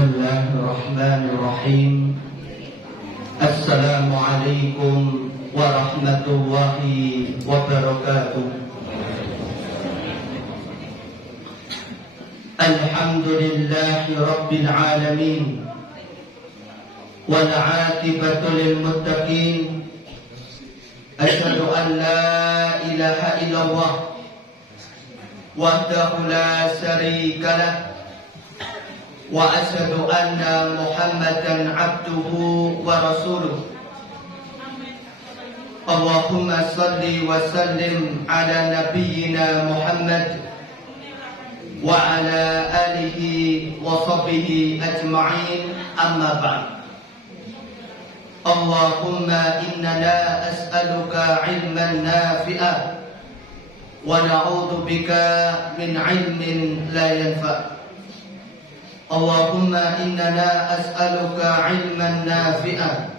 Bismillahirrahmanirrahim. Assalamualaikum warahmatullahi wabarakatuh. Alhamdulillahi rabbil alamin. Wal 'aqibatu lil muttaqin. Asyhadu an la ilaha illallah wahdahu la syarika lah. Wa asyhadu anna Muhammadan abduhu wa rasuluh. Allahumma salli wa sallim ala nabiyyina Muhammad wa ala alihi wa sahbihi ajma'in, amma ba'd. Allahumma innana as'aluka ilman nafi'a wa na'udzu bika min ilmin la yanfa'. Allahumma innana as'aluka ilman nafi'an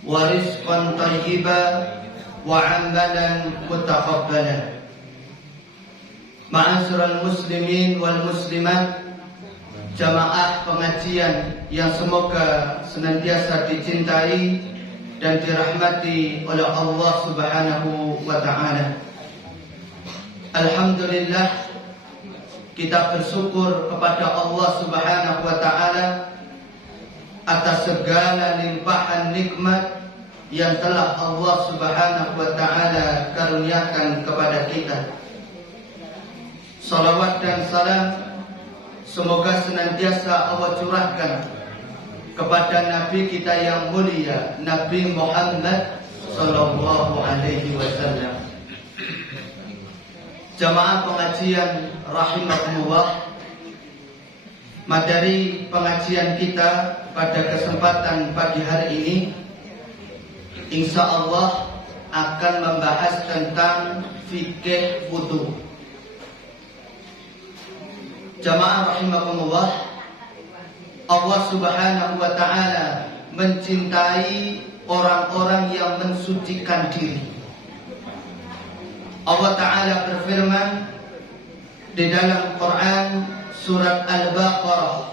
wa rizqan thayyiban wa 'amalan mutaqabbalan. Ma'asyiral muslimin wal muslimat, jamaah pengajian yang semoga senantiasa dicintai dan dirahmati oleh Allah Subhanahu wa taala. Alhamdulillah, kita bersyukur kepada Allah Subhanahu wa taala atas segala limpahan nikmat yang telah Allah Subhanahu wa taala karuniakan kepada kita. Salawat dan salam semoga senantiasa Allah curahkan kepada Nabi kita yang mulia, Nabi Muhammad sallallahu alaihi wasallam. Jamaah pengajian rahimakumullah, materi pengajian kita pada kesempatan pagi hari ini insya Allah akan membahas tentang fikih wudu. Jamaah rahimakumullah, Allah Subhanahu wa taala mencintai orang-orang yang mensucikan diri. Allah Ta'ala berfirman di dalam Quran surat Al-Baqarah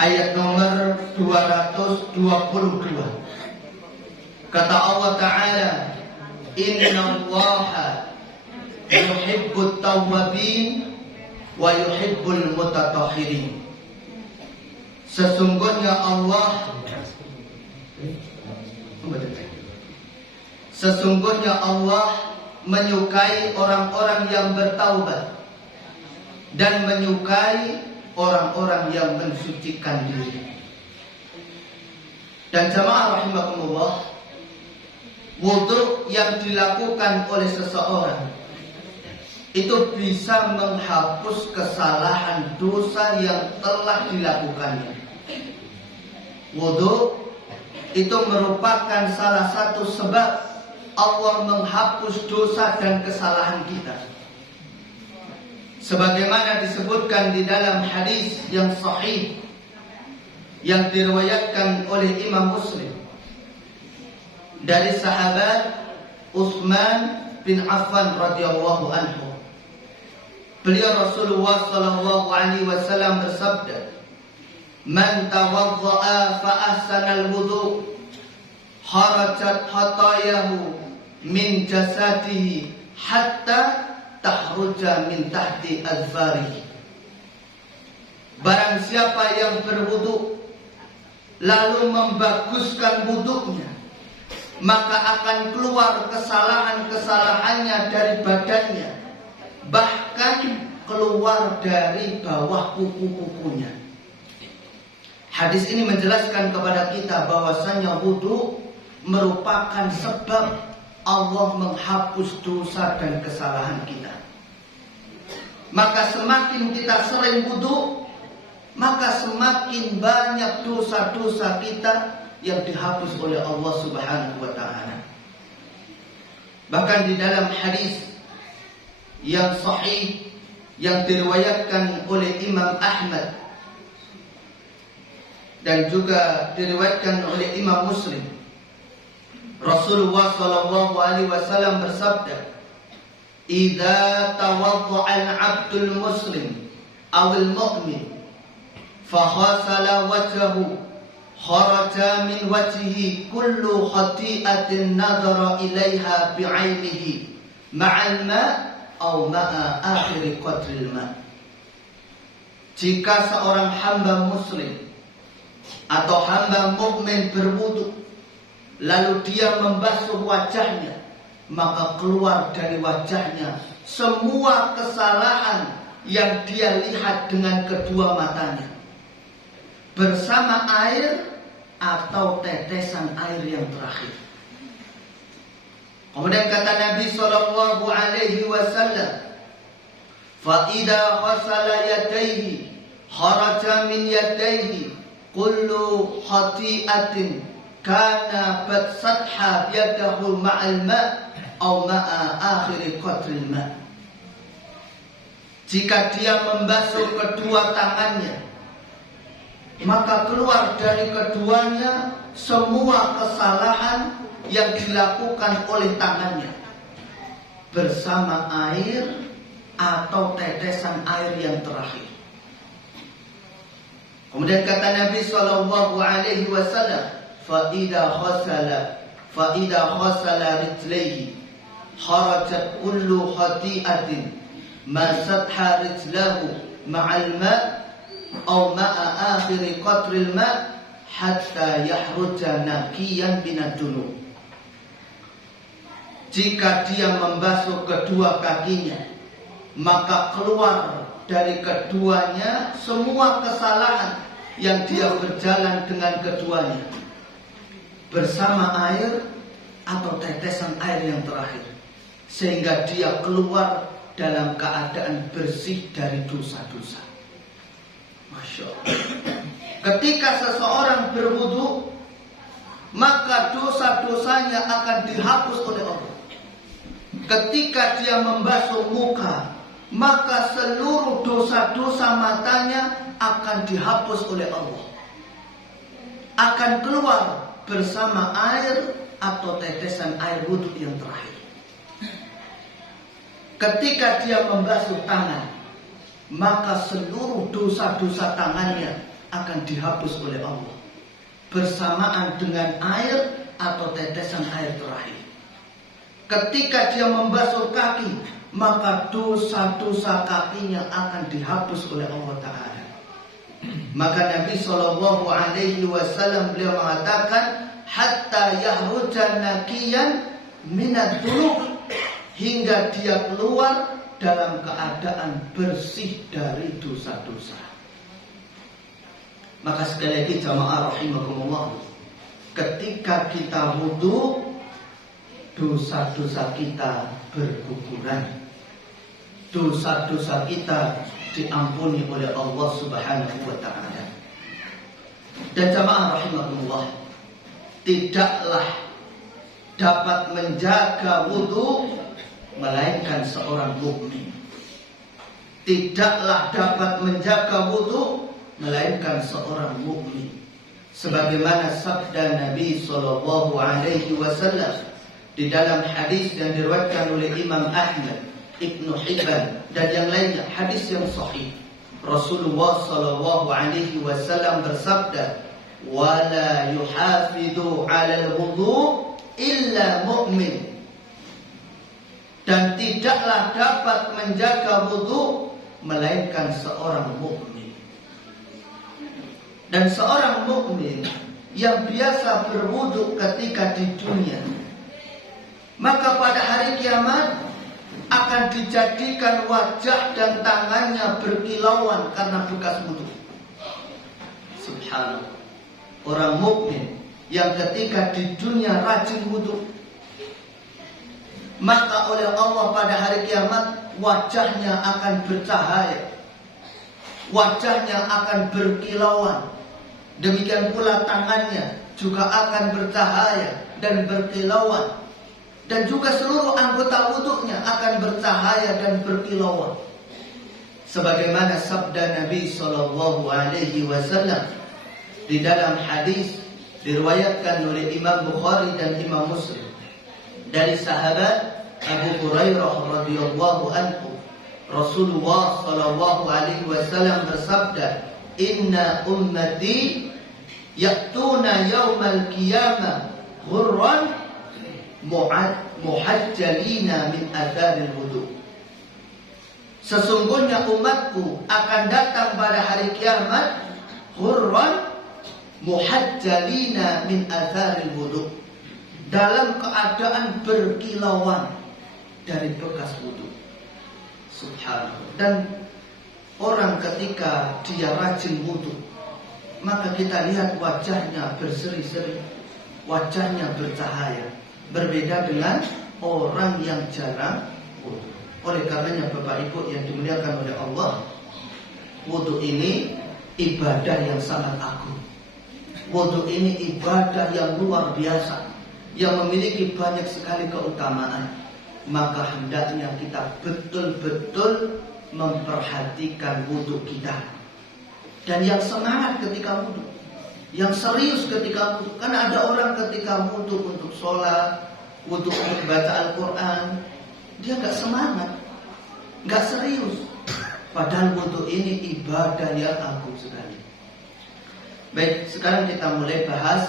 ayat nomor 222. Kata Allah Ta'ala, Innallaha yuhibbut tawwabin wa yuhibbul mutatahhirin. Sesungguhnya Allah menyukai orang-orang yang bertaubat dan menyukai orang-orang yang mensucikan diri. Dan jamaah rahimakumullah, wudu yang dilakukan oleh seseorang itu bisa menghapus kesalahan dosa yang telah dilakukannya. Wudu itu merupakan salah satu sebab Allah menghapus dosa dan kesalahan kita. Sebagaimana disebutkan di dalam hadis yang sahih yang diriwayatkan oleh Imam Muslim dari sahabat Utsman bin Affan radhiyallahu anhu. Beliau Rasulullah sallallahu alaihi wasallam bersabda, "Man tawaddaa fa ahsana al-wudu, kharajat khatayahu min jasadihi hatta tahruja min tahti azfarihi." Barang siapa yang berwudu lalu membaguskan wudunya, maka akan keluar kesalahan-kesalahannya dari badannya, bahkan keluar dari bawah kuku-kukunya. Hadis ini menjelaskan kepada kita bahwasanya wudu merupakan sebab Allah menghapus dosa dan kesalahan kita. Maka semakin kita sering wudu, maka semakin banyak dosa-dosa kita yang dihapus oleh Allah Subhanahu wa taala. Bahkan di dalam hadis yang sahih yang diriwayatkan oleh Imam Ahmad dan juga diriwayatkan oleh Imam Muslim, Rasulullah sallallahu alaihi wasallam bersabda, "Idza tawadda'a al-'abdul muslim awil mu'min faghasala wajhahu kharaja min wajhihi kullu khati'atin nadhara ilaiha bi'ainihi ma'al ma' aw ma'a akhiri qadril ma'. Jika seorang hamba muslim atau hamba mukmin berwudu lalu dia membasuh wajahnya, maka keluar dari wajahnya semua kesalahan yang dia lihat dengan kedua matanya bersama air atau tetesan air yang terakhir. Kemudian kata Nabi sallallahu alaihi wasallam, fa idza ghasala yadayhi kharaja min yadayhi kullu khati'atin kana bat satha yadahu ma'al ma' aw ma'a akhiri qadril ma'. Jika dia membasuh kedua tangannya, maka keluar dari keduanya semua kesalahan yang dilakukan oleh tangannya bersama air atau tetesan air yang terakhir. Kemudian kata Nabi sallallahu alaihi wasallam, fa idza khasala rijlaihi kharajat kullu khati'atin ma satha rijlahu ma'al ma' aw ma'a akhiri qadril ma' hatta yahruja naqiyan binad dunub. Jika dia membasuh kedua kakinya, maka keluar dari keduanya semua kesalahan yang dia berjalan dengan keduanya bersama air atau tetesan air yang terakhir, sehingga dia keluar dalam keadaan bersih dari dosa-dosa. Masya Allah. Ketika seseorang berwudu, maka dosa-dosanya akan dihapus oleh Allah. Ketika dia membasuh muka, maka seluruh dosa-dosa matanya akan dihapus oleh Allah. Akan keluar bersama air atau tetesan air wudu yang terakhir. Ketika dia membasuh tangan, maka seluruh dosa-dosa tangannya akan dihapus oleh Allah bersamaan dengan air atau tetesan air terakhir. Ketika dia membasuh kaki, maka dosa-dosa kakinya akan dihapus oleh Allah Ta'ala. Maka Nabi Sallallahu Alaihi Wasallam beliau mengatakan, hatta yahruja naqiyan minad dunub, hingga dia keluar dalam keadaan bersih dari dosa-dosa. Maka sekali lagi jamaah rahimakumullah, ketika kita wudu, dosa-dosa kita berguguran. Dosa-dosa kita diampuni oleh Allah Subhanahu wa ta'ala. Dan jamaah rahimakumullah, tidaklah dapat menjaga wudu melainkan seorang mukmin. Tidaklah dapat menjaga wudu melainkan seorang mukmin. Sebagaimana sabda Nabi sallallahu alaihi wasallam di dalam hadis yang diriwayatkan oleh Imam Ahmad, Ibnu Hibban dan yang lainnya, hadis yang sahih. Rasulullah sallallahu alaihi wasallam bersabda, "Wala yuhafidhu 'alal wudu illa mu'min." Dan tidaklah dapat menjaga wudu melainkan seorang mukmin. Dan seorang mukmin yang biasa berwudu ketika di dunia, maka pada hari kiamat akan dijadikan wajah dan tangannya berkilauan karena bekas wudu. Subhanallah. Orang mukmin yang ketika di dunia rajin wudu, maka oleh Allah pada hari kiamat wajahnya akan bercahaya, wajahnya akan berkilauan. Demikian pula tangannya juga akan bercahaya dan berkilauan. Dan juga seluruh anggota wuduknya akan bercahaya dan berkilauan. Sebagaimana sabda Nabi sallallahu alaihi wasallam di dalam hadis diriwayatkan oleh Imam Bukhari dan Imam Muslim dari sahabat Abu Hurairah radhiyallahu anhu, Rasulullah sallallahu alaihi wasallam bersabda, inna ummati ya'tuna yaumal qiyamah ghurran muhajjalina min atharil wudu. Sesungguhnya umatku akan datang pada hari kiamat ghurran muhajjalina min atharil wudu, dalam keadaan berkilauan dari bekas wudu. Subhanallah. Dan orang ketika dia rajin wudu, maka kita lihat wajahnya berseri-seri, wajahnya bercahaya, berbeda dengan orang yang jarang wudu. Oleh karenanya Bapak Ibu yang dimuliakan oleh Allah, wudu ini ibadah yang sangat agung. Wudu ini ibadah yang luar biasa, yang memiliki banyak sekali keutamaan. Maka hendaknya kita betul-betul memperhatikan wudu kita. Dan yang semangat ketika wudu, yang serius ketika wudu. Karena ada orang ketika wudu untuk sholat, wudu untuk baca Al-Quran, dia gak semangat, gak serius. Padahal wudu ini ibadah yang agung sekali. Baik, sekarang kita mulai bahas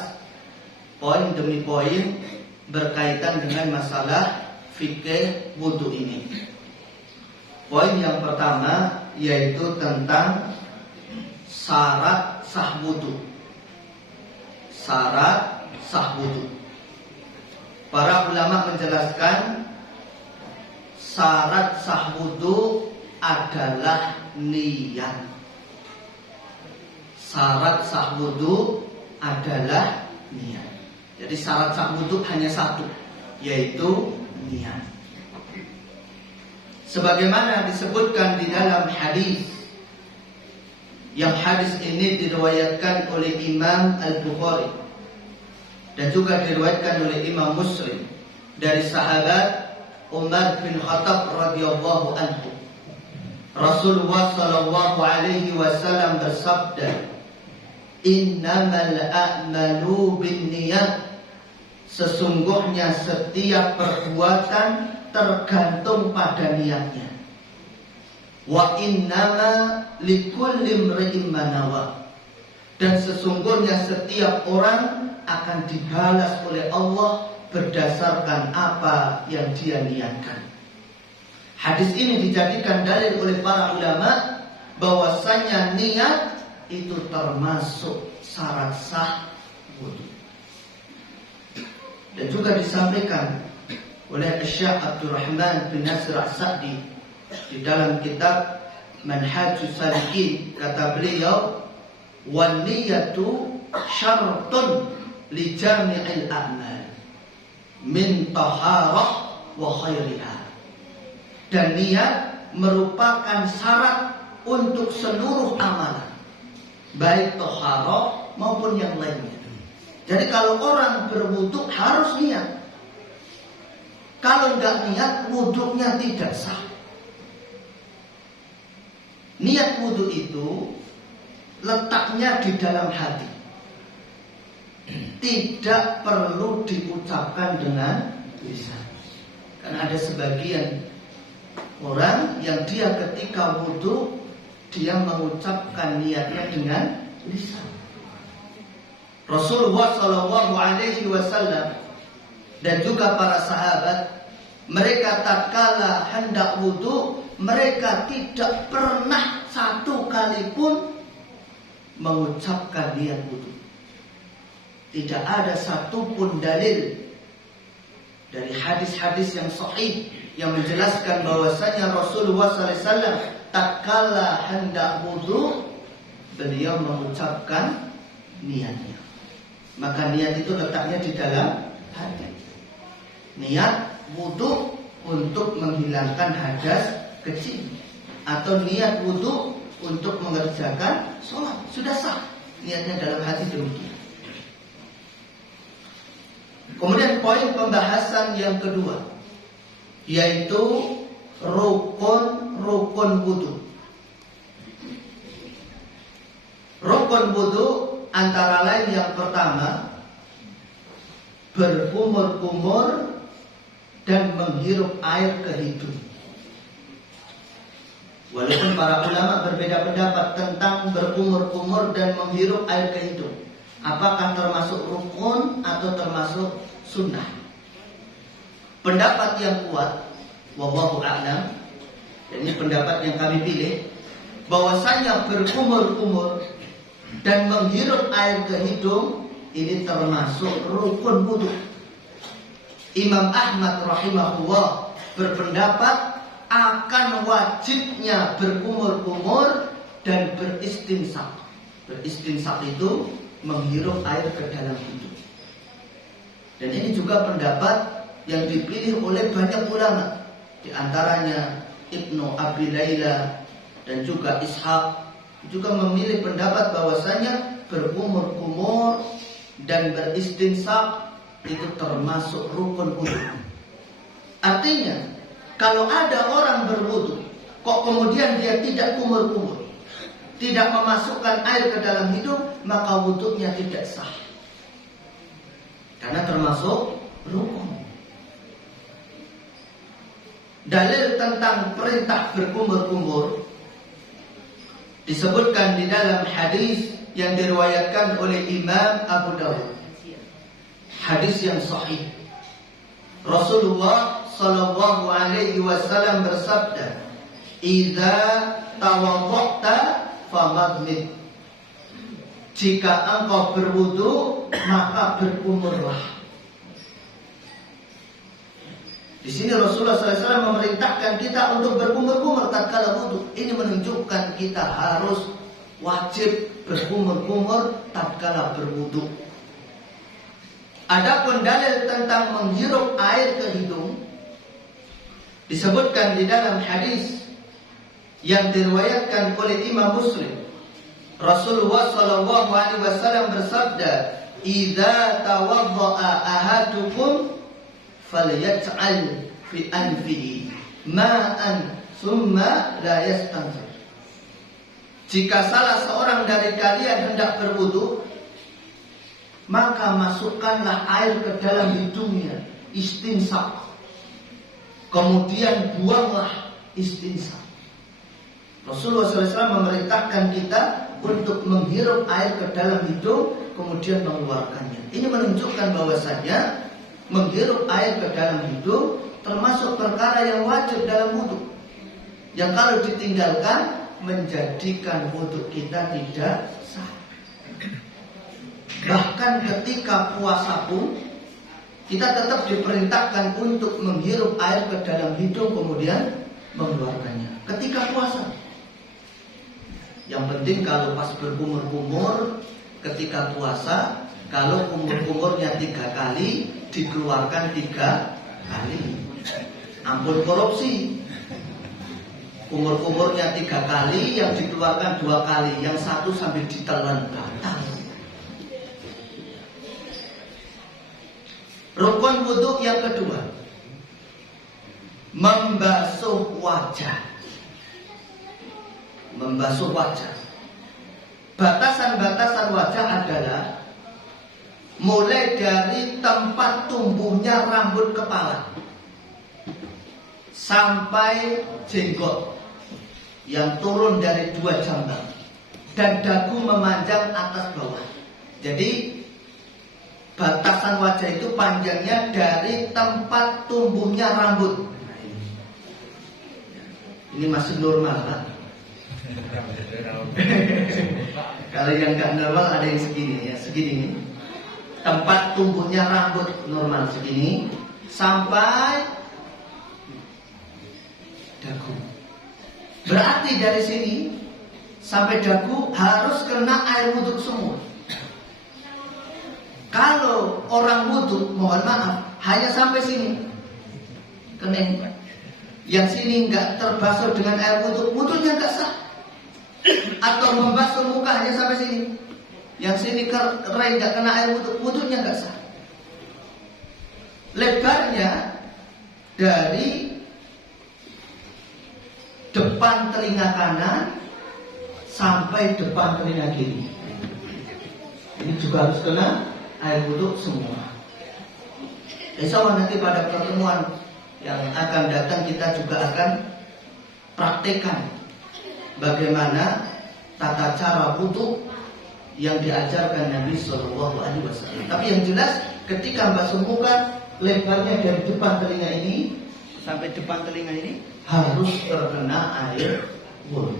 poin demi poin berkaitan dengan masalah fikih wudu ini. Poin yang pertama yaitu tentang syarat sah wudu. Syarat sah wudu. Para ulama menjelaskan syarat sah wudu adalah niat. Syarat sah wudu adalah niat. Jadi syarat sah wudu hanya satu, yaitu niat. Sebagaimana disebutkan di dalam hadis, yang hadis ini diriwayatkan oleh Imam Al-Bukhari dan juga diriwayatkan oleh Imam Muslim dari sahabat Umar bin Khattab radhiyallahu anhu. Rasulullah sallallahu alaihi wasallam bersabda, "Innamal a'malu binniyat." Sesungguhnya setiap perbuatan tergantung pada niatnya. Wa innama likulli imri'in ma nawa. Dan sesungguhnya setiap orang akan dibalas oleh Allah berdasarkan apa yang dia niatkan. Hadis ini dijadikan dalil oleh para ulama bahwasanya niat itu termasuk syarat sah wudu. Dan juga disampaikan oleh Syekh Abdurrahman bin Nasir As-Sa'di di dalam kitab Manhajus Salikin, kata beliau, "Wan niyatu syartun li jami'il a'mal min taharah wa khairiha." Dan niat merupakan syarat untuk seluruh amalan, baik taharah maupun yang lainnya. Jadi kalau orang berwudu harus niat. Kalau enggak niat, wudunya tidak sah. Niat wudu itu letaknya di dalam hati, tidak perlu diucapkan dengan lisan. Karena ada sebagian orang yang dia ketika wudu dia mengucapkan niatnya dengan lisan. Rasulullah sallallahu alaihi wasallam dan juga para sahabat, mereka tatkala hendak wudu, mereka tidak pernah satu kali pun mengucapkan niat wudu. Tidak ada satupun dalil dari hadis-hadis yang sahih yang menjelaskan bahwasanya Rasulullah sallallahu alaihi wasallam tatkala hendak wudu, beliau mengucapkan niatnya. Maka niat itu letaknya di dalam hati. Niat wudu untuk menghilangkan hadas kecil, atau niat wudu untuk mengerjakan sholat, sudah sah niatnya dalam hati demikian. Kemudian poin pembahasan yang kedua yaitu rukun wudu. Rukun wudu antara lain yang pertama, berkumur-kumur dan menghirup air ke hidung. Walaupun para ulama berbeda pendapat tentang berkumur-kumur dan menghirup air ke hidung, apakah termasuk rukun atau termasuk sunnah. Pendapat yang kuat, wallahu a'lam, dan ini pendapat yang kami pilih, bahwasanya berkumur-kumur dan menghirup air ke hidung ini termasuk rukun wudu. Imam Ahmad rahimahullah berpendapat akan wajibnya berkumur-kumur dan beristinsaq. Beristinsaq itu menghirup air ke dalam hidung. Dan ini juga pendapat yang dipilih oleh banyak ulama, di antaranya Ibnu Abi Layla dan juga Ishaq juga memilih pendapat bahwasanya berkumur-kumur dan beristinsaq itu termasuk rukun wudu. Artinya, kalau ada orang berwudu, kok kemudian dia tidak kumur-kumur, tidak memasukkan air ke dalam hidung, maka wudunya tidak sah. Karena termasuk rukun. Dalil tentang perintah berkumur-kumur disebutkan di dalam hadis yang diriwayatkan oleh Imam Abu Dawud. Hadis yang sahih. Rasulullah sallallahu alaihi wasallam bersabda, "Idza tawadhata famadmid." Jika engkau berwudu, maka berkumurlah. Di sini Rasulullah SAW memerintahkan kita untuk berkumur-kumur tatkala wudu. Ini menunjukkan kita harus wajib berkumur-kumur tatkala berwudu. Adapun dalil tentang menghirup air ke hidung disebutkan di dalam hadis yang diriwayatkan oleh Imam Muslim. Rasulullah sallallahu alaihi wasallam bersabda, "Idza tawaddaa ahadukum falyaj'al fi anfihi ma'an thumma la yastanthir." Jika salah seorang dari kalian hendak berwudu, maka masukkanlah air ke dalam hidungnya, istinsak. Kemudian buanglah istinsak. Rasulullah SAW memerintahkan kita untuk menghirup air ke dalam hidung, kemudian mengeluarkannya. Ini menunjukkan bahwasanya menghirup air ke dalam hidung termasuk perkara yang wajib dalam wudu, yang kalau ditinggalkan menjadikan wudu kita tidak sah. Bahkan ketika puasa pun kita tetap diperintahkan untuk menghirup air ke dalam hidung kemudian mengeluarkannya ketika puasa. Yang penting kalau pas berkumur-kumur ketika puasa, kalau kumur-kumurnya 3 kali dikeluarkan 3 kali. Ampun korupsi. Kumur-kumurnya 3 kali, yang dikeluarkan 2 kali, yang satu sambil ditelan batal. Rukun wudu yang kedua, membasuh wajah. Membasuh wajah. Batasan-batasan wajah adalah mulai dari tempat tumbuhnya rambut kepala sampai jenggot yang turun dari 2 jambang dan dagu memanjang atas bawah. Jadi batasan wajah itu panjangnya dari tempat tumbuhnya rambut. Ini masih normal, Pak. Kalau yang nggak normal ada yang segini ya, segini. Tempat tumbuhnya rambut normal segini sampai dagu. Berarti dari sini sampai dagu harus kena air wudu semua. Kalau orang wudu, mohon maaf, hanya sampai sini kening, yang sini nggak terbasuh dengan air wudu, wudunya nggak sah. Atau membasuh muka hanya sampai sini, yang sini kering nggak kena air wudu, wudunya nggak sah. Lebarnya dari depan telinga kanan sampai depan telinga kiri, ini juga harus kena air wudu semua. Insya Allah nanti pada pertemuan yang akan datang kita juga akan praktekkan bagaimana tata cara wudu yang diajarkan Nabi Shallallahu Alaihi Wasallam. Tapi yang jelas ketika basuh muka, lebarnya dari depan telinga ini sampai depan telinga ini harus terkena air wudu.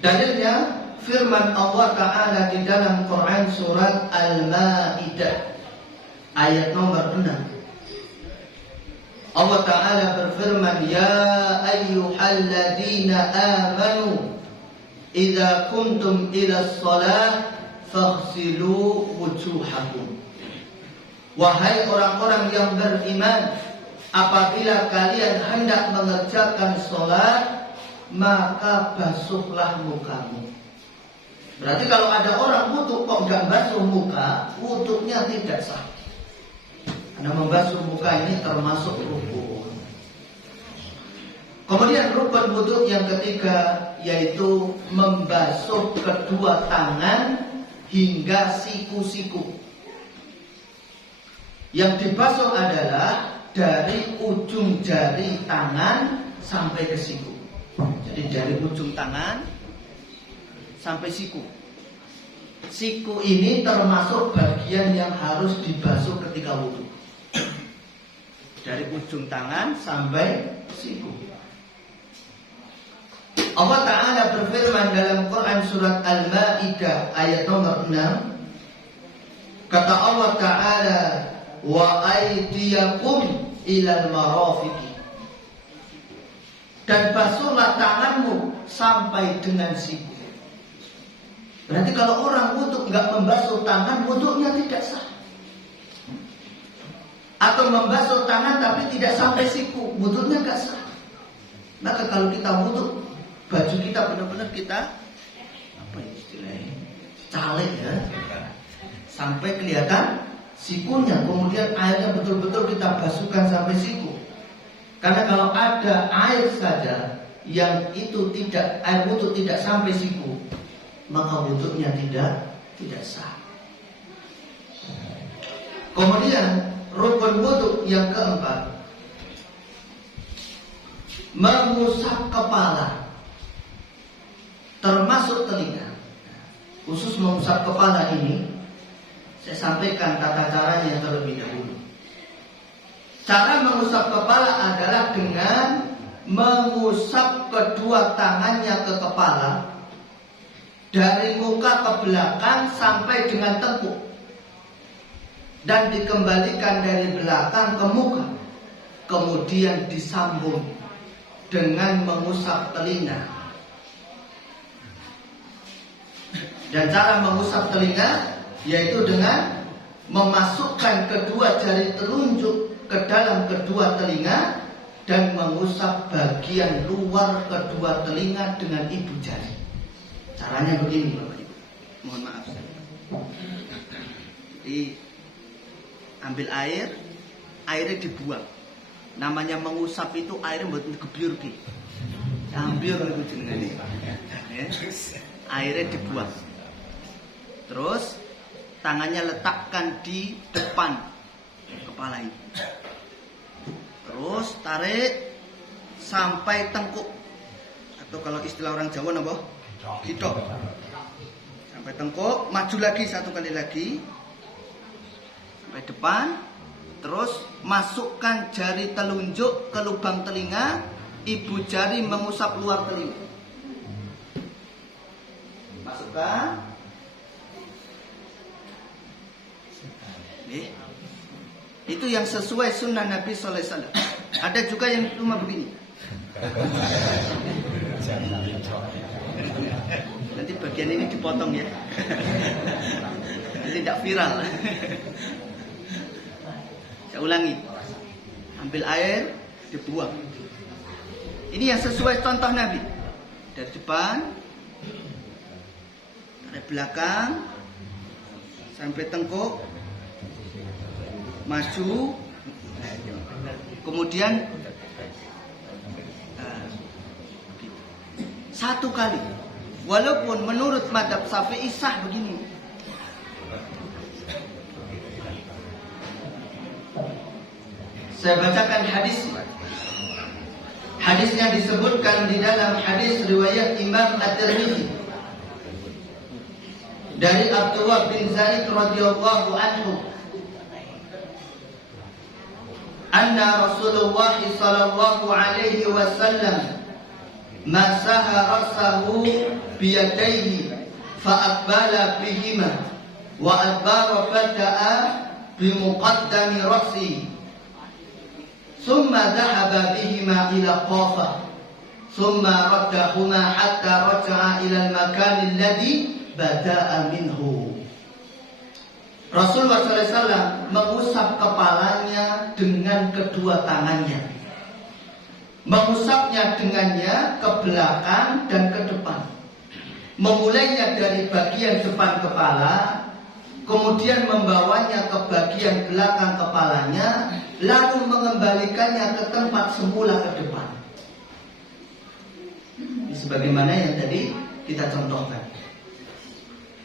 Dalilnya firman Allah Ta'ala di dalam Quran surat Al-Ma'idah ayat nomor 6. Allah Ta'ala berfirman, Ya ayyuhalladzina amanu idza kuntum ila shalah faghsilu wujuhakum. Wahai orang-orang yang beriman, apabila kalian hendak mengerjakan sholat, maka basuhlah mukamu. Berarti kalau ada orang wudu kok enggak basuh muka, wudunya tidak sah. Karena membasuh muka ini termasuk rukun. Kemudian rukun wudu yang ketiga yaitu membasuh kedua tangan hingga siku-siku. Yang dibasuh adalah dari ujung jari tangan sampai ke siku. Jadi dari ujung tangan sampai siku. Siku ini termasuk bagian yang harus dibasuh ketika wudu. Dari ujung tangan sampai siku. Allah Ta'ala berfirman dalam Quran surat Al-Ma'idah ayat nomor 6. Kata Allah Ta'ala, wa aydiyakum ilal marafiqi. Dan basuhlah tanganmu sampai dengan siku. Berarti kalau orang wudu enggak membasuh tangan, wudunya tidak sah. Atau membasuh tangan tapi tidak sampai siku, wudunya enggak sah. Maka kalau kita wudu, baju kita benar-benar kita apa ya istilahnya? Calek ya. Sampai kelihatan sikunya, kemudian airnya betul-betul kita basuhkan sampai siku. Karena kalau ada air saja yang itu tidak, air wudu tidak sampai siku, maka wudunya tidak sah. Kemudian rukun wudu yang keempat, mengusap kepala, termasuk telinga. Khusus mengusap kepala ini saya sampaikan tata caranya terlebih dahulu. Cara mengusap kepala adalah dengan mengusap kedua tangannya ke kepala, dari muka ke belakang sampai dengan tengkuk, dan dikembalikan dari belakang ke muka. Kemudian disambung dengan mengusap telinga. Dan cara mengusap telinga yaitu dengan memasukkan kedua jari telunjuk ke dalam kedua telinga dan mengusap bagian luar kedua telinga dengan ibu jari. Caranya begini Bapak Ibu. Mohon maaf. Jadi ambil air, airnya dibuang. Namanya mengusap itu airnya buat gebyur ki. Ambil itu jenenge. Airnya dibuang. Terus tangannya letakkan di depan kepala ini. Terus tarik sampai tengkuk. Atau kalau istilah orang Jawa apa? Gidok. Sampai tengkuk, maju lagi satu kali lagi. Sampai depan. Terus masukkan jari telunjuk ke lubang telinga, ibu jari mengusap luar telinga. Masukkan. Itu yang sesuai sunnah Nabi Sallallahu Alaihi Wasallam. Ada juga yang cuma begini. Nanti bagian ini dipotong ya. Nanti tidak viral. Saya ulangi. Ambil air, dibuang. Ini yang sesuai contoh Nabi. Dari depan, dari belakang, sampai tengkuk, maju, kemudian satu kali. Walaupun menurut mazhab Syafi'i sah begini. Saya bacakan hadis Hadisnya disebutkan di dalam hadis riwayat Imam At-Tirmidzi dari Abdullah bin Zaid radhiyallahu anhu, anna Rasulullah sallallahu alaihi wasallam masaha rasahu biyadaihi fa aqbala bihima wa adbara fata'a bimuqaddami rasi thumma dhahaba bihima ila Qafah thumma raddahuma hatta raja'a ila al-makan alladhi bada'a minhu. Rasulullah SAW mengusap kepalanya dengan kedua tangannya, mengusapnya dengannya ke belakang dan ke depan, memulainya dari bagian depan kepala, kemudian membawanya ke bagian belakang kepalanya, lalu mengembalikannya ke tempat semula ke depan. Sebagaimana yang tadi kita contohkan.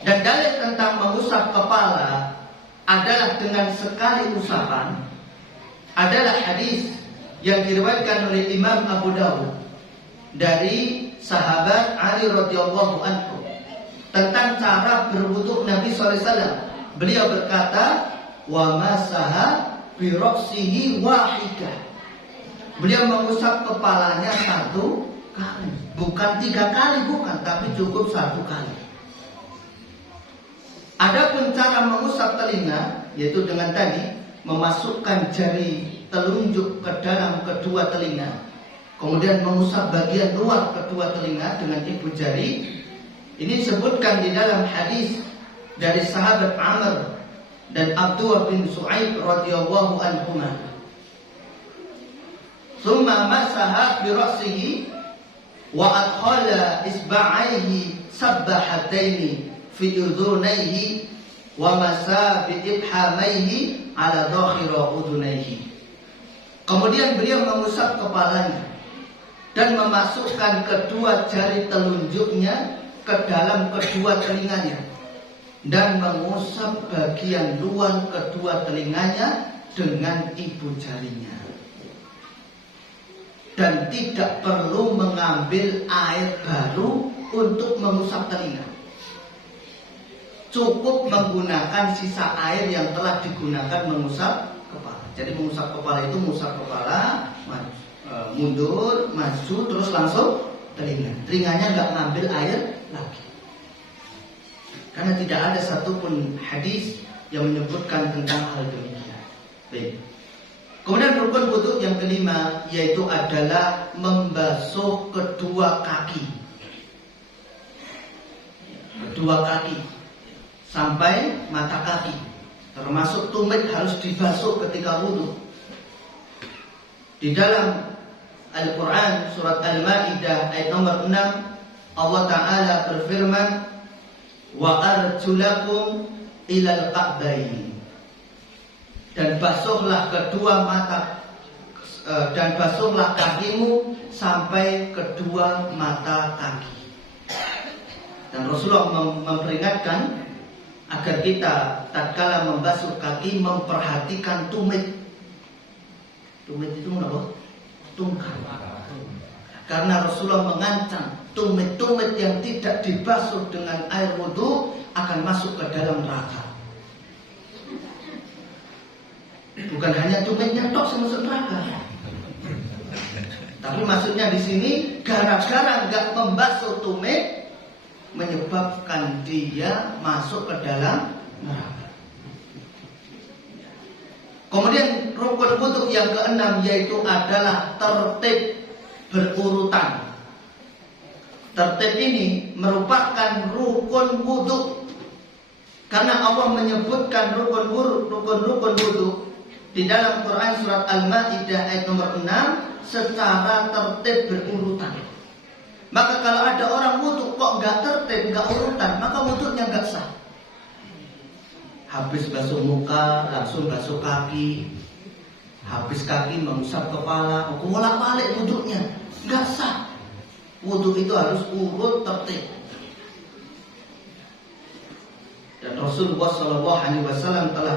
Dan dalil tentang mengusap kepala adalah dengan sekali usapan adalah hadis yang diriwayatkan oleh Imam Abu Dawud dari sahabat Ali radhiyallahu anhu tentang cara berwudu Nabi SAW. Beliau berkata, wa masaha bi ra'sihi wahidah. Beliau mengusap kepalanya satu kali, bukan 3 kali, bukan, tapi cukup 1 kali. Adapun cara mengusap telinga, yaitu dengan tadi memasukkan jari telunjuk ke dalam kedua telinga, kemudian mengusap bagian luar kedua telinga dengan ibu jari. Ini disebutkan di dalam hadis dari sahabat Amr dan Abdullah bin Su'aib radhiyallahu anhuma. Thumma masaha bi ra'sihi wa adkhala isba'aihi sabbahataini fi udhunayhi wa masa bi ibhamaihi ala dhakhira udhunayhi. Kemudian beliau mengusap kepalanya dan memasukkan kedua jari telunjuknya ke dalam kedua telinganya dan mengusap bagian luar kedua telinganya dengan ibu jarinya. Dan tidak perlu mengambil air baru untuk mengusap telinga. Cukup menggunakan sisa air yang telah digunakan mengusap kepala. Jadi mengusap kepala itu mengusap kepala, mundur, maju, terus langsung telinga. Telinganya nggak ngambil air lagi. Karena tidak ada satupun hadis yang menyebutkan tentang hal demikian. Baik. Kemudian rukun wudu yang kelima yaitu adalah membasuh kedua kaki. Kedua kaki sampai mata kaki, termasuk tumit harus dibasuh ketika wudu. Di dalam Al-Quran surat Al-Ma'idah ayat nomor 6, Allah Ta'ala berfirman, wa arjulakum ilal ka'baini, dan basuhlah kedua mata dan basuhlah kakimu sampai kedua mata kaki. Dan Rasulullah memperingatkan agar kita tatkala membasuh kaki memperhatikan tumit. Tumit itu apa? Tungkai. Karena Rasulullah mengancam tumit-tumit yang tidak dibasuh dengan air wudu akan masuk ke dalam neraka. Bukan hanya tumitnya tok yang masuk neraka, tapi maksudnya di sini gara-gara nggak membasuh tumit menyebabkan dia masuk ke dalam neraka. Kemudian rukun wudu yang keenam yaitu adalah tertib berurutan. Tertib ini merupakan rukun wudu karena Allah menyebutkan rukun-rukun wudu di dalam Quran surat Al-Ma'idah ayat nomor 6 secara tertib berurutan. Maka kalau ada orang wudu kok nggak tertib, nggak urutan, maka wudunya nggak sah. Habis basuh muka langsung basuh kaki, habis kaki mengusap kepala, bolak-balik wudunya, nggak sah. Wudu itu harus urut tertib. Dan Rasulullah SAW telah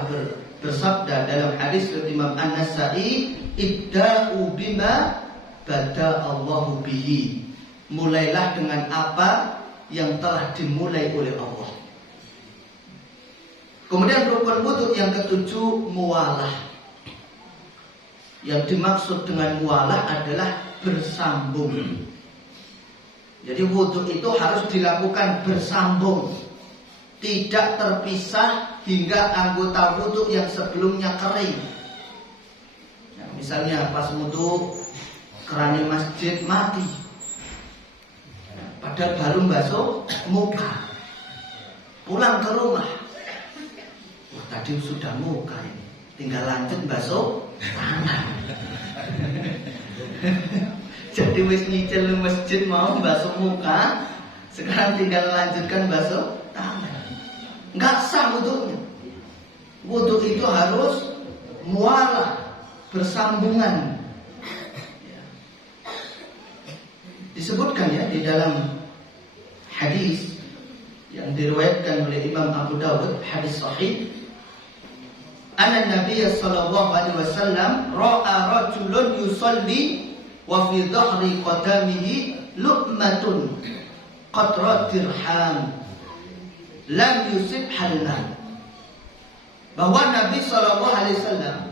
bersabda dalam hadis dari Imam An-Nasa'i, ibda'u bima bada Allahu bihi. Mulailah dengan apa yang telah dimulai oleh Allah. Kemudian rukun wudu yang ketujuh, muwalah. Yang dimaksud dengan muwalah adalah bersambung. Jadi wudu itu harus dilakukan bersambung, tidak terpisah hingga anggota wudu yang sebelumnya kering. Ya, misalnya pas wudu keran masjid mati, padahal baru basuh muka, pulang ke rumah, wah tadi sudah muka ini, tinggal lanjut basuh tangan. Jadi wis nyicil masjid mau basuh muka, sekarang tinggal lanjutkan basuh tangan. Enggak sah wudunya. Wudu itu harus muwalah, bersambungan. Disebutkan ya di dalam hadis yang diriwayatkan oleh Imam Abu Dawud, hadis sahih, anna Nabiy sallallahu alaihi wasallam ra'a rajulun yusalli wa fi dhahri qadamihi luqmatun qadra dirham lam yusib halal. Bahwa Nabi sallallahu alaihi wasallam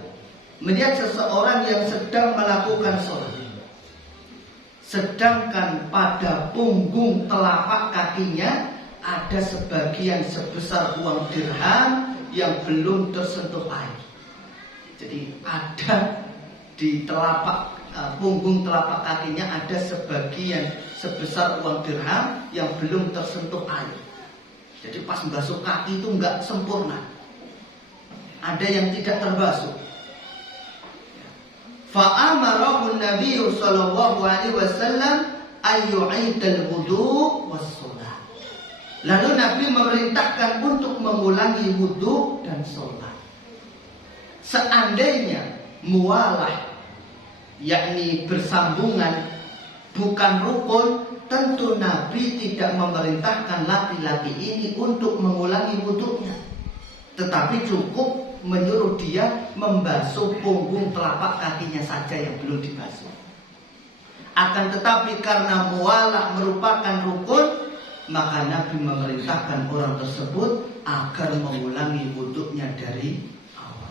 melihat seseorang yang sedang melakukan sholat, sedangkan pada punggung telapak kakinya ada sebagian sebesar uang dirham yang belum tersentuh air. Jadi ada di punggung telapak kakinya ada sebagian sebesar uang dirham yang belum tersentuh air. Jadi pas basuh kaki itu enggak sempurna, ada yang tidak terbasuh. Fa'amarahu Nabi sallallahu alaihi wasallam ayyu'idal wudu was shalah. Lalu Nabi memerintahkan untuk mengulangi wudu dan sholat. Seandainya muwalah, yakni bersambungan, bukan rukun, tentu Nabi tidak memerintahkan laki-laki ini untuk mengulangi wudunya, tetapi cukup menyuruh dia membasuh punggung telapak kakinya saja yang belum dibasuh. Akan tetapi karena muwalah merupakan rukun, maka Nabi memerintahkan orang tersebut agar mengulangi wudunya dari awal.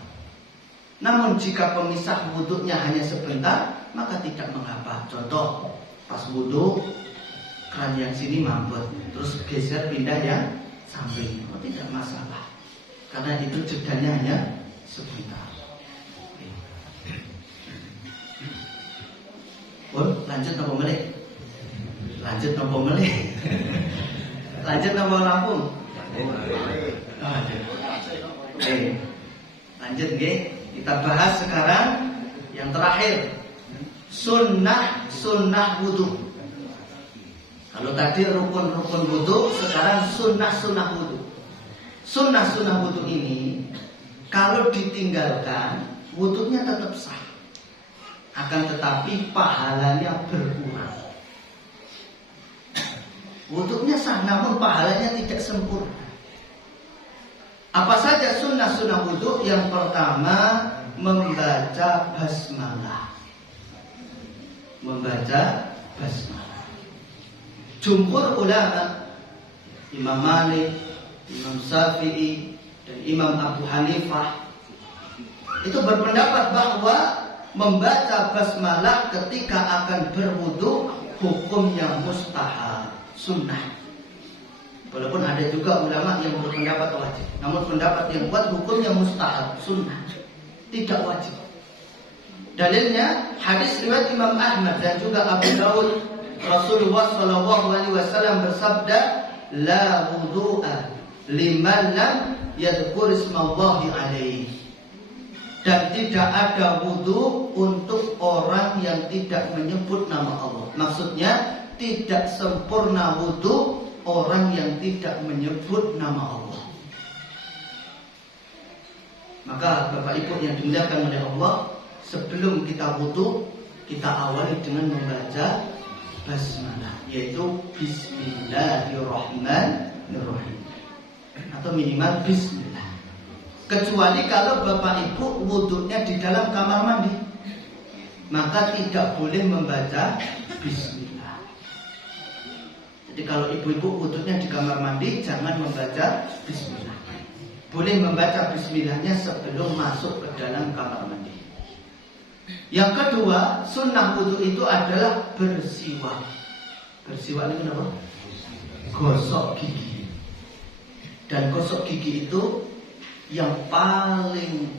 Namun jika pemisah wudunya hanya sebentar, maka tidak mengapa. Contoh, pas wudu keran yang sini mampet, terus geser pindah yang samping, tidak masalah, karena itu jedanya hanya sebentar. Lanjut nopo melih? Lanjut nopo melih? Lanjut nopo lampung? Lanjut nggih. Kita bahas sekarang yang terakhir, sunnah wudu. Kalau tadi rukun wudu, sekarang sunnah wudu. Sunnah wudu ini kalau ditinggalkan wudunya tetap sah, akan tetapi pahalanya berkurang. Wudunya sah, namun pahalanya tidak sempurna. Apa saja sunnah wudu? Yang pertama, membaca basmalah. Jumhur ulama, Imam Malik, Imam Syafi'i, dan Imam Abu Hanifah itu berpendapat bahwa membaca basmalah ketika akan berwudu hukumnya mustahab, sunnah. Walaupun ada juga ulama yang berpendapat wajib, namun pendapat yang kuat hukumnya mustahab, sunnah, tidak wajib. Dalilnya hadis riwayat Imam Ahmad dan juga Abu Dawud, Rasulullah SAW bersabda, la wudu'a liman lam yadhkur ismallahi alaihi. Dan tidak ada wudu untuk orang yang tidak menyebut nama Allah. Maksudnya tidak sempurna wudu orang yang tidak menyebut nama Allah. Maka Bapak Ibu yang dimuliakan oleh Allah, sebelum kita wudu, kita awali dengan membaca basmalah, yaitu Bismillahirrahmanirrahim, atau minimal Bismillah. Kecuali kalau Bapak Ibu wudunya di dalam kamar mandi, maka tidak boleh membaca bismillah. Jadi kalau ibu-ibu wudhunya di kamar mandi, jangan membaca bismillah. Boleh membaca bismillahnya sebelum masuk ke dalam kamar mandi. Yang kedua, sunnah wudhu itu adalah bersiwak. Bersiwak itu apa? Gosok gigi. Dan gosok gigi itu yang paling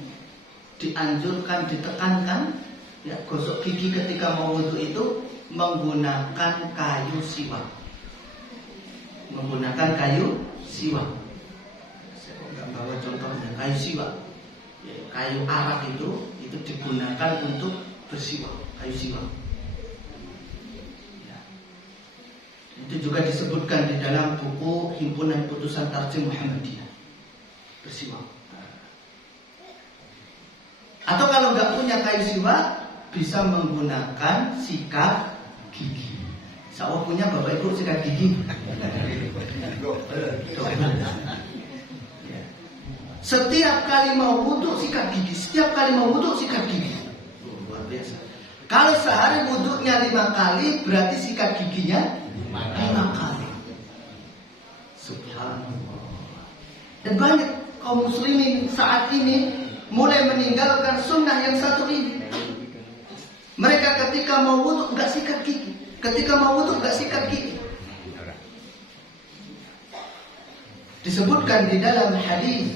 dianjurkan, ditekankan, ya, gosok gigi ketika mau wudhu itu menggunakan kayu siwak. Menggunakan kayu siwak. Saya nggak bawa contohnya, kayu siwak. Ya, kayu arak itu digunakan untuk bersiwak, kayu siwak. Ya. Itu juga disebutkan di dalam buku Himpunan Putusan Tarjih Muhammadiyah. Bersiwak. Atau kalau nggak punya kayu siwak, bisa menggunakan sikat gigi. Saya punya bapak ibu sikat gigi. Setiap kali mau wudhu sikat gigi. Setiap kali mau wudhu sikat gigi. Luar biasa. Kalau sehari wudhunya 5 kali, berarti sikat giginya 5 kali. Subhanallah. Dan banyak kaum muslimin saat ini mulai meninggalkan sunnah yang satu ini. Mereka ketika mau wudhu enggak sikat gigi. Ketika mau wudhu enggak sikat gigi. Disebutkan di dalam hadis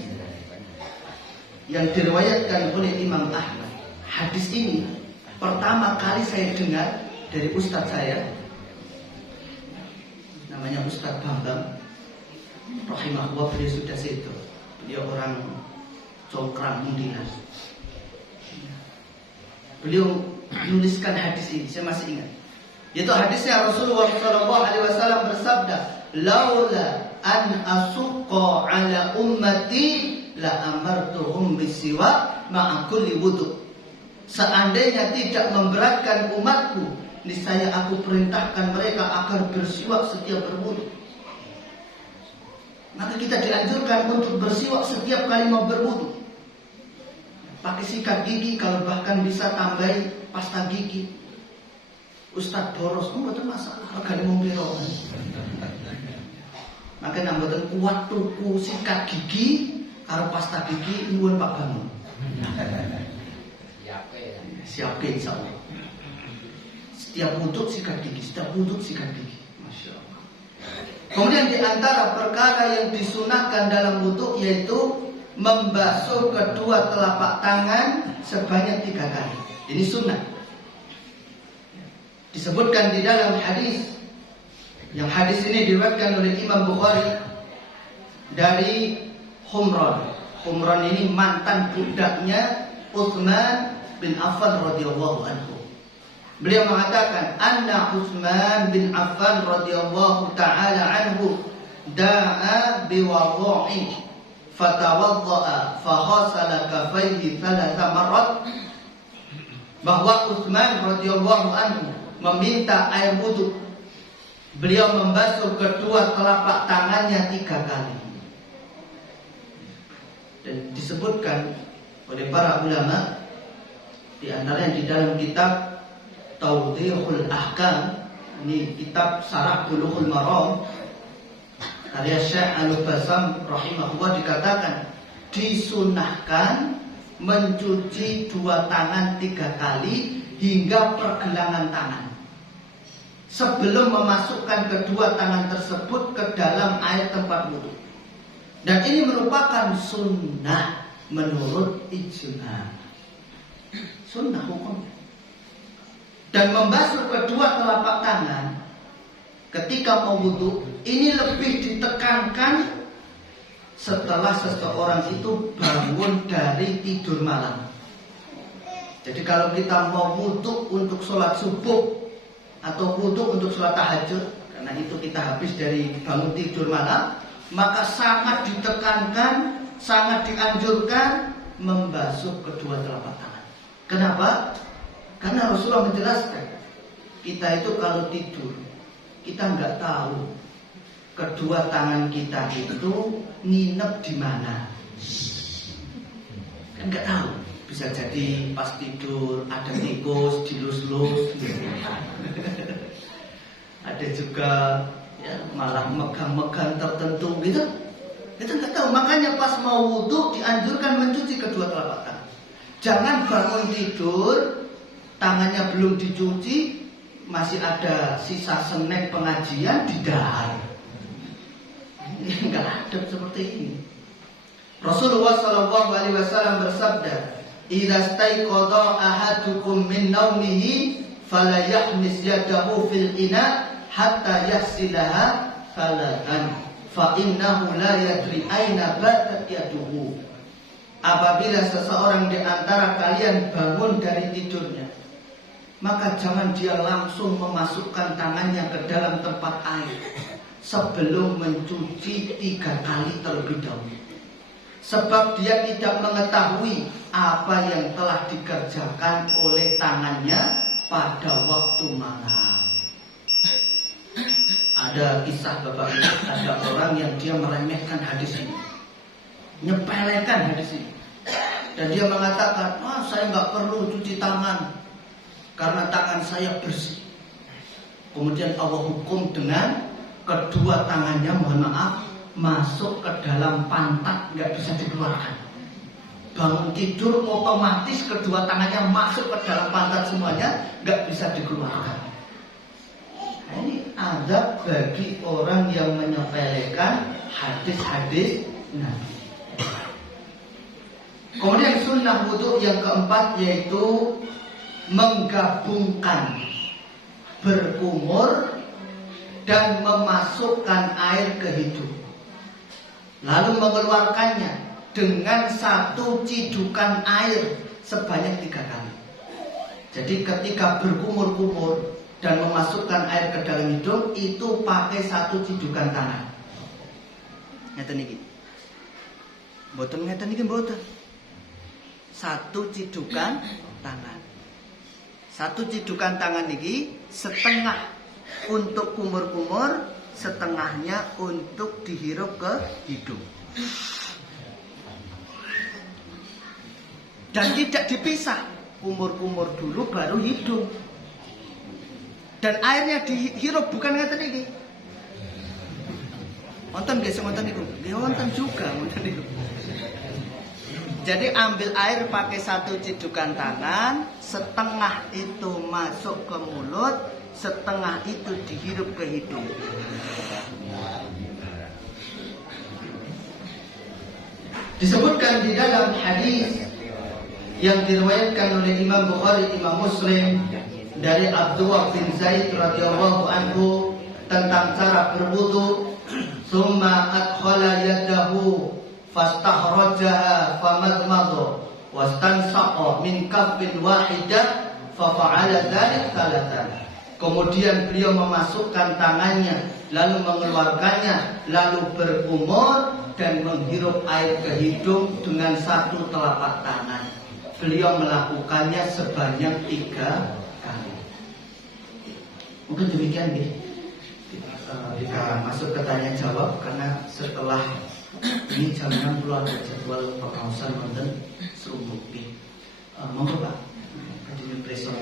yang diriwayatkan oleh Imam Ahmad. Hadis ini pertama kali saya dengar dari ustadz saya, namanya Ustadz Bambang rahimahullah. Beliau sudah sedo. Beliau orang Congkrang Mundilan. Beliau menuliskan hadis ini, saya masih ingat. Yaitu hadisnya Rasulullah SAW bersabda, "Laula an asuqqa ala ummati la amartuhum bisiwak ma'a kulli wudu." Seandainya tidak memberatkan umatku, niscaya aku perintahkan mereka agar bersiwak setiap berwudu. Maka kita dianjurkan untuk bersiwak setiap kali mau berwudu. Pakai sikat gigi, kalau bahkan bisa tambahin pasta gigi. Ustadz boros, betul masalah, regane mung piro. Maka nambahan kuat tuku sikat gigi karo pasta gigi nuwun Pak Bangun. Siap insyaallah. Setiap wudu sikat gigi, setiap wudu sikat gigi. Masya Allah. Kemudian di antara perkara yang disunahkan dalam wudu yaitu membasuh kedua telapak tangan sebanyak 3 kali. Ini sunnah. Disebutkan di dalam hadis, yang hadis ini diriwayatkan oleh Imam Bukhari dari Humran. Humran ini mantan budaknya Utsman bin Affan radhiyallahu anhu. Beliau mengatakan, "Anna Utsman bin Affan radhiyallahu taala anhu da'a biwadhu'i fatawadda'a fa ghasala kaffayhi 3 marrat." Bahwa Utsman radhiyallahu anhu meminta air wudu. Beliau membasuh kedua telapak tangannya 3 kali. Dan disebutkan oleh para ulama, di antaranya di dalam kitab Tawdihul Ahkam, ini kitab Syarah Bulughul Maram karya Syekh Al-Basam rahimahullah, dikatakan disunahkan mencuci 2 tangan 3 kali hingga pergelangan tangan sebelum memasukkan kedua tangan tersebut ke dalam air tempat wudu. Dan ini merupakan sunnah menurut ijma'. Sunnah hukum. Dan membasuh kedua telapak tangan ketika mau wudu ini lebih ditekankan setelah seseorang itu bangun dari tidur malam. Jadi kalau kita mau wudu untuk sholat subuh atau wudu untuk sholat tahajud, karena itu kita habis dari bangun tidur malam, maka sangat ditekankan, sangat dianjurkan membasuh kedua telapak tangan. Kenapa? Karena Rasulullah menjelaskan, kita itu kalau tidur, kita nggak tahu kedua tangan kita itu nginep di mana. Kan nggak tahu. Bisa jadi pas tidur ada tikus dilus-lus. Ada juga ya malah megang-megang tertentu gitu. Kita nggak tahu. Makanya pas mau wudhu dianjurkan mencuci kedua telapak tangan. Jangan bangun tidur tangannya belum dicuci, masih ada sisa snack pengajian di dahar. Enggak ada seperti ini. Rasulullah SAW bersabda, "Idza staiqadha ahadukum min naumihi fala yahmis yadahu fil ina hatta yahsilaha thalathan fa innahu la yadri aina batat yaduhu." Apabila seseorang di antara kalian bangun dari tidurnya, maka jangan dia langsung memasukkan tangannya ke dalam tempat air sebelum mencuci 3 kali terlebih dahulu. Sebab dia tidak mengetahui apa yang telah dikerjakan oleh tangannya pada waktu malam. Ada kisah Bapak Ibu, ada orang yang dia meremehkan hadis ini, nyepelekan hadis ini, dan dia mengatakan, saya nggak perlu cuci tangan karena tangan saya bersih. Kemudian Allah hukum dengan kedua tangannya, mohon maaf, masuk ke dalam pantat, nggak bisa dikeluarkan. Bangun tidur otomatis kedua tangannya masuk ke dalam pantat semuanya, nggak bisa dikeluarkan. Nah, ini adab bagi orang yang menyepelekan hadis-hadis Nabi. Kemudian sunnah wudhu yang keempat yaitu menggabungkan berkumur dan memasukkan air ke hidung, lalu mengeluarkannya dengan 1 cidukan air sebanyak 3 kali. Jadi ketika berkumur-kumur dan memasukkan air ke dalam hidung itu pakai 1 cidukan tangan. Ngeten niki. Mboten ngeten niki mboten. 1 cidukan tangan. 1 cidukan tangan niki setengah untuk kumur-kumur, setengahnya untuk dihirup ke hidung. Dan tidak dipisah, kumur-kumur dulu baru hidung. Dan airnya dihirup bukan ngeten iki. Wonten nggih sing wonten niku? Nggih wonten juga wonten niku. Jadi ambil air pakai 1 cidukan tangan, setengah itu masuk ke mulut, setengah itu dihirup ke hidung. Disebutkan di dalam hadis yang diriwayatkan oleh Imam Bukhari, Imam Muslim dari Abdullah bin Zaid radhiyallahu anhu tentang cara berwudu. Summa adkhala yadahu fastakhrajaha famadmada wastansaqa min kaffin wahidah fa fa'ala dzalik thalathan. Kemudian beliau memasukkan tangannya, lalu mengeluarkannya, lalu berkumur dan menghirup air ke hidung dengan 1 telapak tangan. Beliau melakukannya sebanyak 3 kali. Mungkin demikian nih. Kita masuk ke tanya jawab karena setelah ini jam 6 ada jadwal pengawasan wonten serumuk. Monggo Pak. Kadine preso.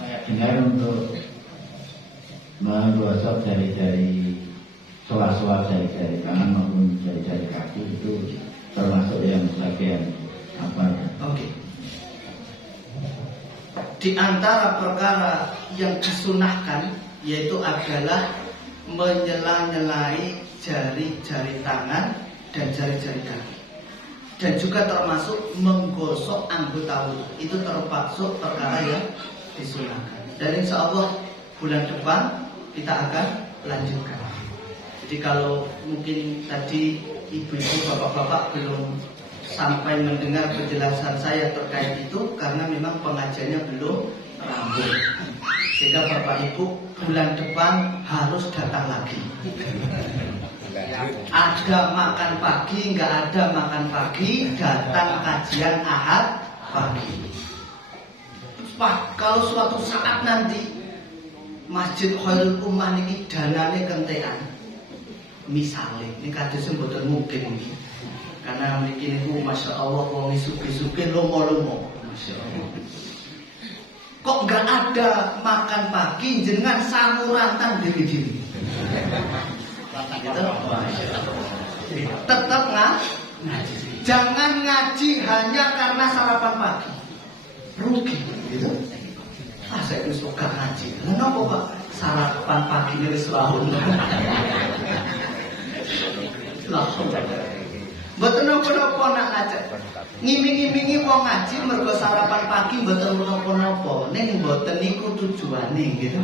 Saya dengar untuk menggosok jari-jari, soal-soal jari-jari tangan maupun jari-jari kaki itu termasuk yang bagian apa? Oke. Di antara perkara yang disunahkan yaitu adalah menyela-nyelai jari-jari tangan dan jari-jari kaki. Dan juga termasuk menggosok anggota wudhu. Itu termasuk perkara yang disunahkan. Dan insya Allah bulan depan kita akan lanjutkan. Jadi kalau mungkin tadi ibu-ibu, bapak-bapak belum sampai mendengar penjelasan saya terkait itu karena memang pengajiannya belum rampung. Sehingga bapak ibu bulan depan harus datang lagi. Ada makan pagi, nggak ada makan pagi, datang kajian Ahad pagi. Pak, kalau suatu saat nanti Masjid Khairul Ummah niki danane kentekan, misalnya ini kados mboten mungkin ini. Karena mriki niku Masya Allah wong suki-suki lomo-lomo. Masya Allah. Kok nggak ada makan pagi jenengan samurantan diri-diri. Gitu. Tetap ngaji. Jangan ngaji hanya karena sarapan pagi. Rugi gitu. Saya itu suka ngaji. Kenapa Pak? Sarapan pagi ini selalu. Mboten napa-napa nak ngajak. Ngiming-imingi wong ngaji mergo sarapan pagi mboten napa-napa. Ning mboten niku tujuane gitu.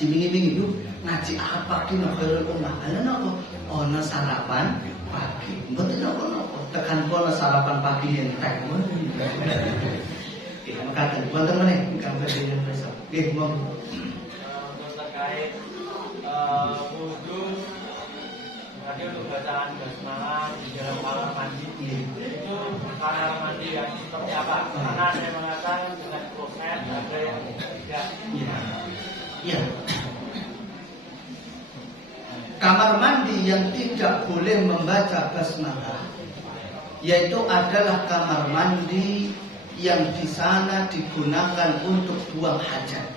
Dimingi-mingi itu ngaji apa pagi nang khairul ummah. Ana napa? Ana sarapan pagi. Mboten napa-napa. Tekan kono sarapan pagi entek. Ya makaten wonten meneh gambar dene besok. Nggih monggo. Terkait wudu tadi untuk bacaan basmalah di dalam kamar mandi itu kamar mandi yang seperti apa? Karena ada yang mengatakan dengan proses, ada yang tidak. Iya. Kamar mandi yang tidak boleh membaca basmalah yaitu adalah kamar mandi yang di sana digunakan untuk buang hajat.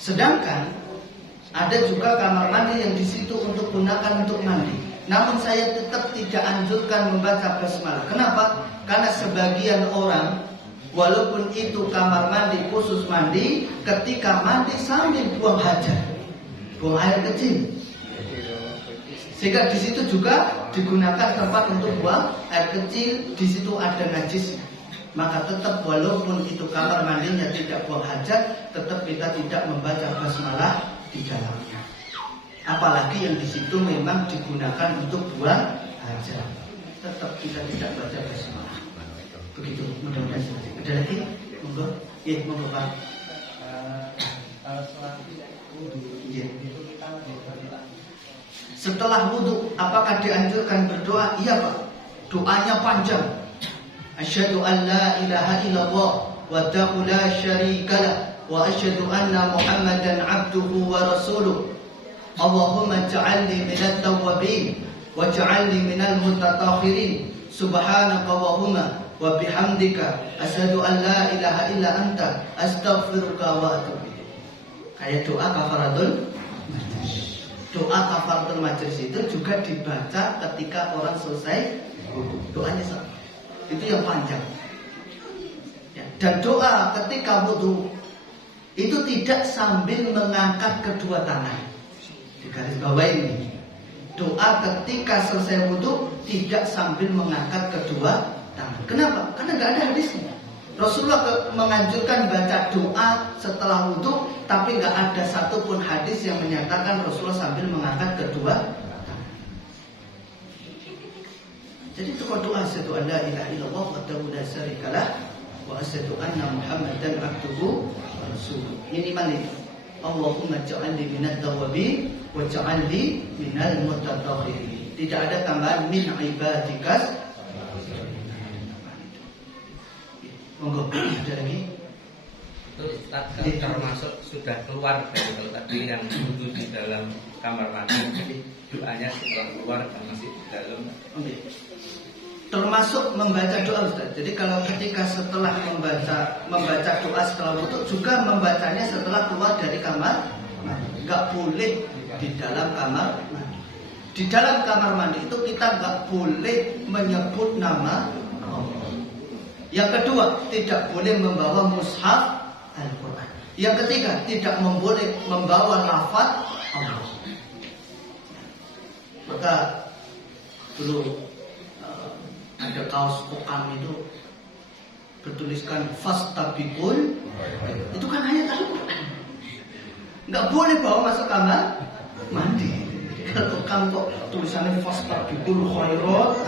Sedangkan ada juga kamar mandi yang di situ untuk gunakan untuk mandi. Namun saya tetap tidak anjurkan membaca basmalah. Kenapa? Karena sebagian orang walaupun itu kamar mandi khusus mandi, ketika mandi sambil buang hajat, buang air kecil. Sehingga di situ juga digunakan tempat untuk buang air kecil, di situ ada najisnya. Maka tetap walaupun itu kamar mandinya tidak buang hajat, tetap kita tidak membaca basmalah di dalamnya. Apalagi yang di situ memang digunakan untuk buang hajat, tetap kita tidak baca basmalah. Begitu, mudah-mudahan selesai. Ada lagi? Monggo. Iya, monggo Pak. Iya. Setelah wudu, apakah dianjurkan berdoa? Iya Pak. Doanya panjang. Asyhadu an la ilaha illallah wahdahu la syarikalah wa asyhadu anna Muhammadan abduhu wa rasuluh. Allahumma ja'alni minat tawwabin waj'alni minal mutatahhirin. Subhanaka Allahumma wa bihamdika asyhadu an la ilaha illa anta astaghfiruka wa atubu ilaik. Kayak doa kafaratul majlis. Doa kafaratul majlis itu juga dibaca ketika orang selesai wudu. Doanya sama. Itu yang panjang. Ya, dan doa ketika wudu itu tidak sambil mengangkat kedua tangan. Di garis bawah ini. Doa ketika selesai wudu tidak sambil mengangkat kedua tangan. Kenapa? Karena nggak ada hadisnya. Rasulullah menganjurkan baca doa setelah wudu, tapi nggak ada satupun hadis yang menyatakan Rasulullah sambil mengangkat kedua tangan. Jadi itu doa asyhadu an la ilaha illallah wahdahu la syarikalah wa asyhadu anna Muhammadan abduhu wa rasuluh. Minimal itu. Allahumma ja'alni minat tawwabin wa ja'alni minal mutatahhirin. Tidak ada tambahan min ibadikas. Monggo, ada lagi? Itu Ustaz termasuk sudah keluar dari kalau tadi yang wudu di dalam kamar mandi, doanya setelah keluar dan masih di dalam. Oke. Termasuk membaca doa Ustaz. Jadi kalau ketika setelah membaca doa setelah wudu juga membacanya setelah keluar dari kamar mandi. Enggak boleh di dalam kamar mandi. Di dalam kamar mandi itu kita enggak boleh menyebut nama Allah. Yang kedua, tidak boleh membawa mushaf Al-Quran. Yang ketiga, tidak boleh membawa lafaz Allah. Maka dulu ada kaos kokang itu bertuliskan fastabiqul. Itu kan ayat Al-Quran. Nggak boleh bawa masuk kamar mandi. Kalau kokang kok tulisannya fastabiqul khairat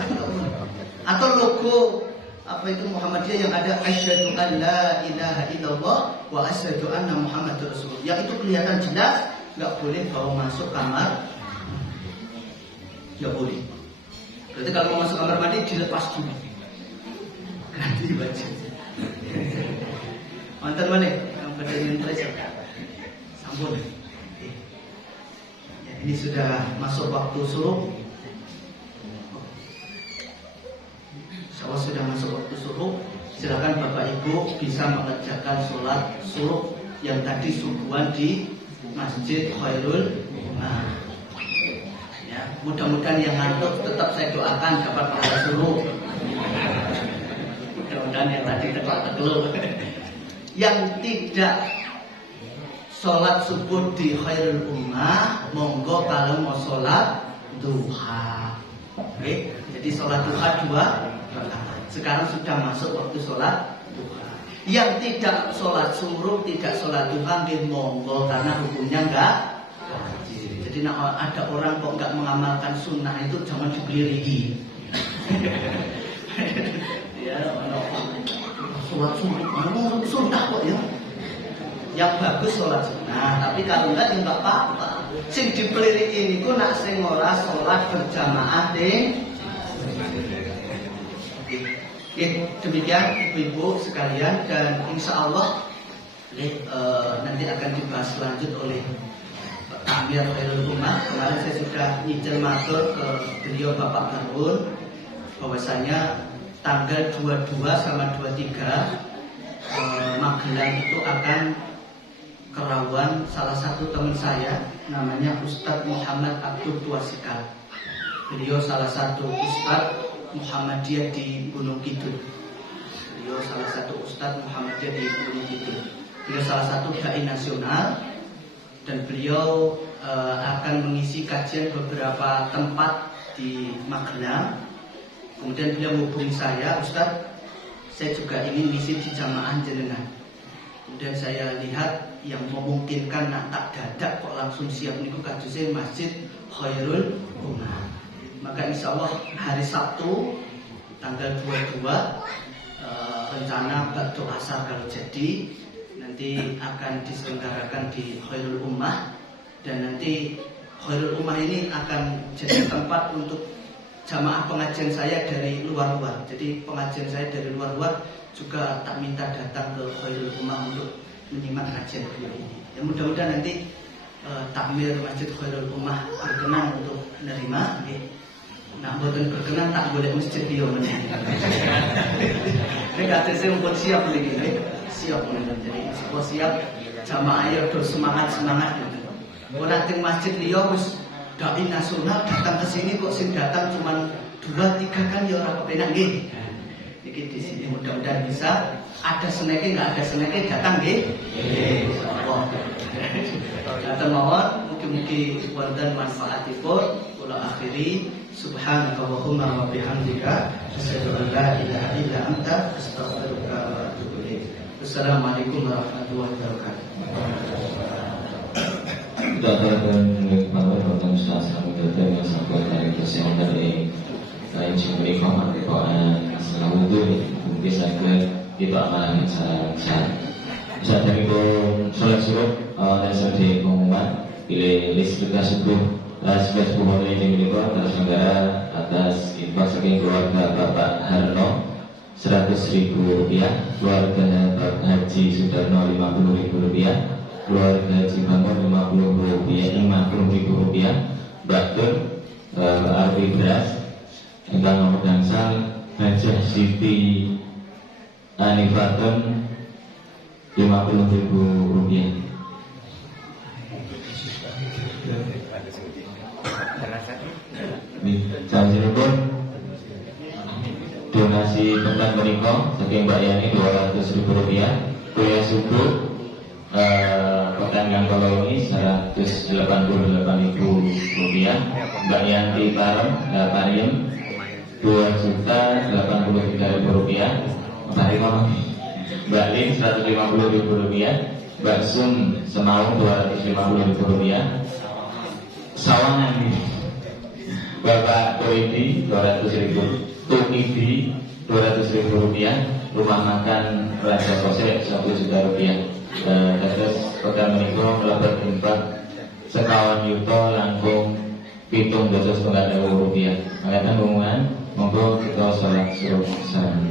atau logo apa itu Muhammadiyah yang ada asyhadu an la ilaha illallah wa asyhadu anna Muhammadar Rasulullah. Yang itu kelihatan jelas, nggak boleh bawa masuk kamar. Nggak boleh. Berarti kalau mau masuk kamar mandi dilepas dulu. Ganti baju. Mantan mana? Yang pada interest. Sampun. Ya, ini sudah masuk waktu suruh. Insya Allah sudah masuk waktu subuh. Silakan Bapak Ibu bisa mengerjakan sholat subuh yang tadi subuhan di Masjid Khairul Ummah. Ya, mudah-mudahan yang ngantuk tetap saya doakan dapat pahala subuh. Mudah-mudahan yang tadi tegak-tegak. Yang tidak sholat subuh di Khairul Ummah, monggo kalau mau sholat duha. Oke, jadi sholat duha 2 rakaat. Sekarang sudah masuk waktu sholat duha. Yang tidak sholat suruh, tidak sholat duha, monggo karena hukumnya enggak wajib. Jadi ada orang kok enggak mengamalkan sunnah itu jangan dibelirigi. Ya, sholat sunnah, sunnah kok ya. Yang bagus sholat sunnah, tapi kalau enggak ya enggak apa-apa. Sing dipeliriki niku nak sing ora sholat berjamaah ding. Demikian ibu-ibu sekalian, dan insya Allah nanti akan dibahas lanjut oleh Takmir Khairul Ummah. Kemarin saya sudah nyicil matur ke beliau Bapak Harun bahwasanya tanggal 22 sama 23 Magelang itu akan kerawan salah satu teman saya namanya Ustadz Muhammad Abdul Tuasikal. Beliau salah satu Ustadz Muhammadiyah di Gunung Kidul. Beliau salah satu Ustadz Muhammadiyah di Gunung Kidul. Beliau salah satu dai nasional, dan beliau akan mengisi kajian beberapa tempat di Magelang. Kemudian beliau menghubungi saya, Ustadz, saya juga ingin misi di jamaah jenengan. Kemudian saya lihat yang memungkinkan nak tak dadak kok langsung siap niku kajian Masjid Khairul Ummah. Maka insya Allah hari Sabtu tanggal 22 rencana ba'da asar kalau jadi nanti akan diselenggarakan di Khairul Ummah, dan nanti Khairul Ummah ini akan jadi tempat untuk jamaah pengajian saya dari luar-luar. Jadi pengajian saya dari luar-luar juga tak minta datang ke Khairul Ummah untuk menyimak kajian beliau ini. Ya, mudah-mudahan nanti takmir Masjid Khairul Ummah berkenan untuk menerima. Nah, buatan berkenan tak boleh masjid dia menang. Ini kata saya pun siap lagi, siap menang. Jadi semua siap, jamaah ya udah semangat gitu. Kalau nanti masjid dia wis dai nasional datang ke sini kok sing datang cuma 2-3 kan ya orang kepenak gitu. Jadi di sini mudah-mudahan bisa. Ada seneke nggak ada seneke datang gitu. Datang mohon, mungkin wonten manfaatipun. Kula akhiri. Subhanakallahumma wa bihamdika asyhadu an la ilaha illa anta astaghfiruka wa atubu ilaik. Wassalamualaikum warahmatullahi wabarakatuh. Kita akan mengikuti tentang suasana kita yang sampai dari kesehatan dari lain sumber kemarifan selalu itu mungkin saja kita akan saya dari sholat suruh dan saya di pengumuman pilih list kita subuh. Sebelas bulan ini juga terselenggara atas infak saking keluarga Bapak Harno 100.000 rupiah, keluarga Bapak Haji Sudarno 50.000 rupiah, keluarga Haji Bangun 50.000 rupiah, Mbak Tun Arfi Beras, Entah Nomor Dangsal, Hajah Siti Anifatun 50.000 rupiah. Selanjutnya donasi tentang menikah saking Mbak Yani 200.000 rupiah, kuliah subuh pertanyaan kalau ini 188.000 rupiah, Mbak Yanti Pariem 2.083.000 rupiah, Mbak Lin 150.000 rupiah, Mbak Sun Semau 250.000 rupiah, Sawangan Bapak Toidi 200.000, Tunidi 200.000 rupiah, rumah makan Raja Kose 1 juta rupiah. Terus kota menikah melakukan infak sekawan yuto langkung 7.500 rupiah. Mengatakan hubungan, monggo kita sholat suruh salam.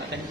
Akan